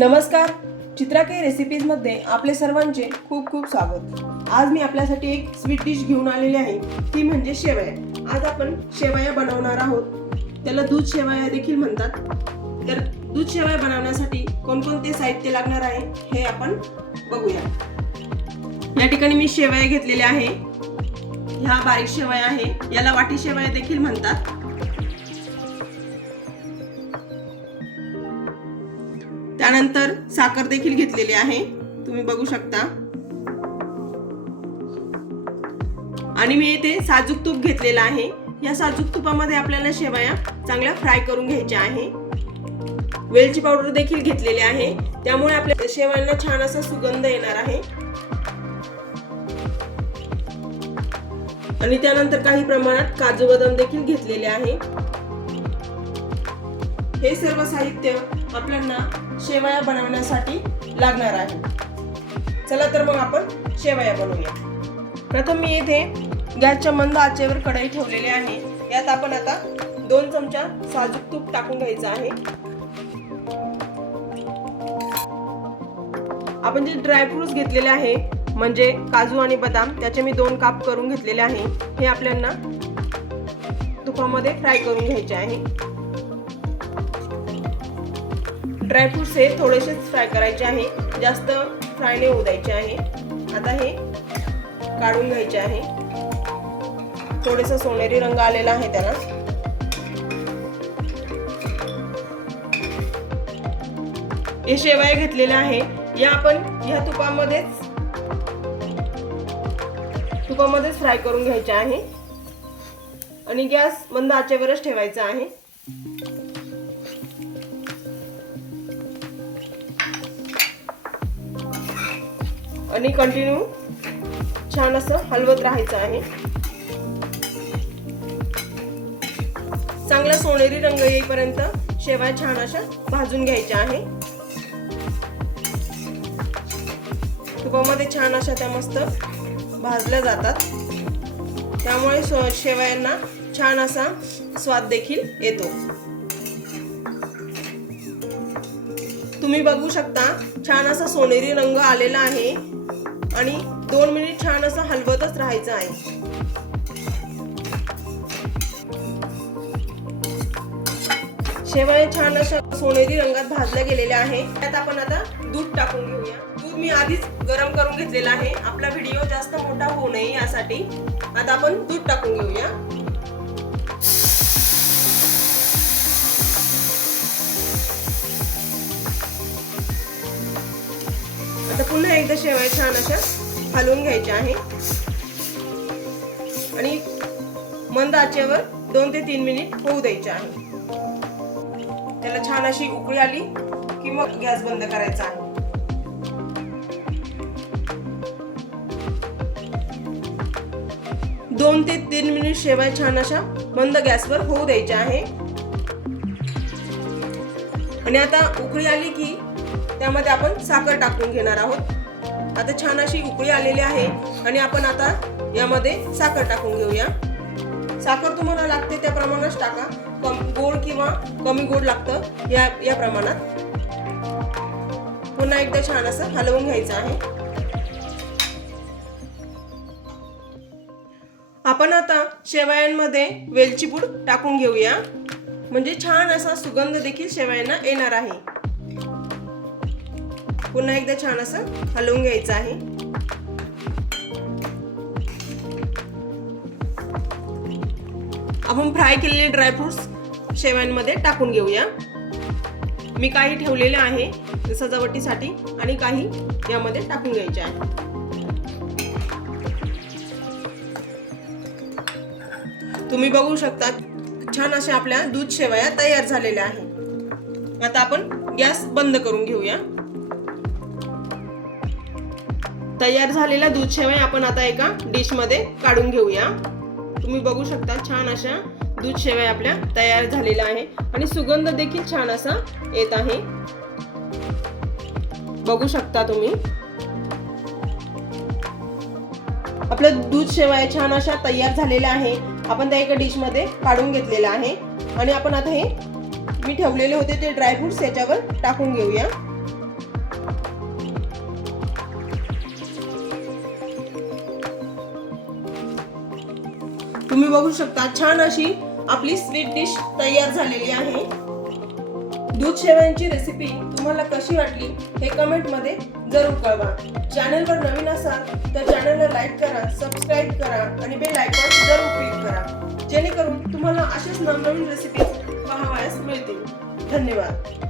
नमस्कार. चित्राके रेसिपीजमध्ये आपले सर्वांचे खूप खूप स्वागत. आज मी आपल्यासाठी एक स्वीट डिश घेऊन आलेली आहे. ती म्हणजे शेवया. आज आपण शेवया बनवणार आहोत. त्याला दूध शेवया देखील म्हणतात. तर दूध शेवया बनवण्यासाठी कोणकोणते साहित्य लागणार आहे हे आपण बघूया. या ठिकाणी मी शेवया घेतलेल्या आहे. ह्या बारीक शेवया आहे. याला वाटी शेवया देखील म्हणतात. त्यानंतर साखर देखील घेतलेली आहे. तुम्ही बघू शकता. आणि मी येथे साजूक तूप घेतलेलं आहे. या साजूक तुपामध्ये आपल्याला शेवया चांगल्या फ्राय करून घ्यायच्या आहे. वेलची पावडर देखील घेतलेली आहे. त्यामुळे आपल्या शेवयांना छान असा सुगंध येणार आहे. आणि त्यानंतर काही प्रमाणात काजू बदाम देखील घेतलेले आहे. हे सर्व साहित्य आपल्याला शेवया बनवण्यासाठी लागणार आहे. चला तर मग आपण शेवया बनवूया. प्रथम मी येथे गॅसच्या मंद आचेवर कढई ठेवलेली आहे. यात आपण आता दोन चमचा साजूक तूप टाकून घ्यायचं आहे. आपण जे ड्रायफ्रूट्स घेतलेले आहे म्हणजे काजू आणि बदाम त्याचे मी दोन काप करून घेतलेले आहे. हे आपल्याला तुपामध्ये फ्राय करून घ्यायचे आहे. ड्रायफ्रुट्स हे थोडेसेच फ्राय करायचे आहे. जास्त फ्राय नाही होऊ द्यायचे आहे. आता हे काढून घ्यायचे आहे. थोडेसा सोनेरी रंग आलेला आहे त्याला. हे शेवाय घेतलेलं आहे. या आपण ह्या तुपामध्येच तुपामध्येच फ्राय करून घ्यायचे आहे. आणि गॅस मंद आचेवरच ठेवायचा आहे. आणि कंटिन्यू छान असं हलवत राहायचं आहे. चांगला सोनेरी रंग येईपर्यंत शेवाय छान अशा भाजून घ्यायच्या आहे. तुपामध्ये छान अशा त्या मस्त भाजल्या जातात. त्यामुळे शेवयांना छान असा स्वाद देखील येतो. तुम्ही बघू शकता छान असा सोनेरी रंग आलेला आहे. आणि दोन मिनिट छान असं हलवतच राहायचं आहे. शेवया छान अशा सोनेरी रंगात भाजल्या गेलेल्या आहे. त्यात आपण आता दूध टाकून घेऊया. दूध मी आधीच गरम करून घेतलेलं आहे. आपला व्हिडिओ जास्त मोठा होऊ नये यासाठी. आता आपण दूध टाकून घेऊया. पुन्हा एकदा शेवया छान अशा हलवून घ्यायच्या आहे. आणि मंद आचेवर दोन ते तीन मिनिट होऊ द्यायचे आहे. त्याला छान अशी उकळी आली की मग गॅस बंद करायचा आहे. दोन ते तीन मिनिट शेवाय छान अशा मंद गॅसवर होऊ द्यायच्या आहे. आणि आता उकळी आली की त्यामध्ये आपण साखर टाकून घेणार आहोत. आता छान अशी उकळी आलेली आहे आणि आपण आता यामध्ये साखर टाकून घेऊया. साखर तुम्हाला लागते त्या प्रमाणात टाका. कम गोड किंवा कमी गोड लागतं या या प्रमाणात. पुन्हा एकदा छान असं हलवून घ्यायचं आहे. आपण आता शेवयांमध्ये वेलची पूड टाकून घेऊया. म्हणजे छान असा सुगंध देखील शेवयांना येणार आहे. पुन्हा एकदा छान असं हलवून घ्यायचं आहे. आपण फ्राय केलेले ड्रायफ्रुट्स शेव्यांमध्ये टाकून घेऊया. मी काही ठेवलेले आहे सजावटीसाठी आणि काही यामध्ये टाकून घ्यायचे आहे. तुम्ही बघू शकता छान अशा आपल्या दूध शेवया तयार झालेल्या आहे आता आपण गॅस बंद करून घेऊया. तयार झालेला दूध शेवया आपण आता एका डिशमध्ये काढून घेऊया. तुम्ही बघू शकता छान अशा दूध शेवया आपल्या तयार झालेल्या आहे. आणि सुगंध देखील छान असा येत आहे. बघू शकता तुम्ही. आपलं दूध शेवया छान अशा तयार झालेल्या आहे. आपण त्या एका डिशमध्ये काढून घेतलेला आहे. आणि आपण आता हे मी ठेवलेले होते ते ड्रायफ्रुट्स याच्यावर टाकून घेऊया. तुम्ही बघू शकता छान अशी आपली स्वीट डिश तयार झालेली आहे. दूध शेवयांची रेसिपी तुम्हाला कशी वाटली हे कमेंटमध्ये जरूर कळवा. चॅनलवर नवीन असाल तर चॅनलला लाईक करा सबस्क्राईब करा आणि बेल आयकॉन जरूर क्लिक करा. जेणेकरून तुम्हाला अशाच नवनवीन रेसिपी पाहावयास मिळतील. धन्यवाद.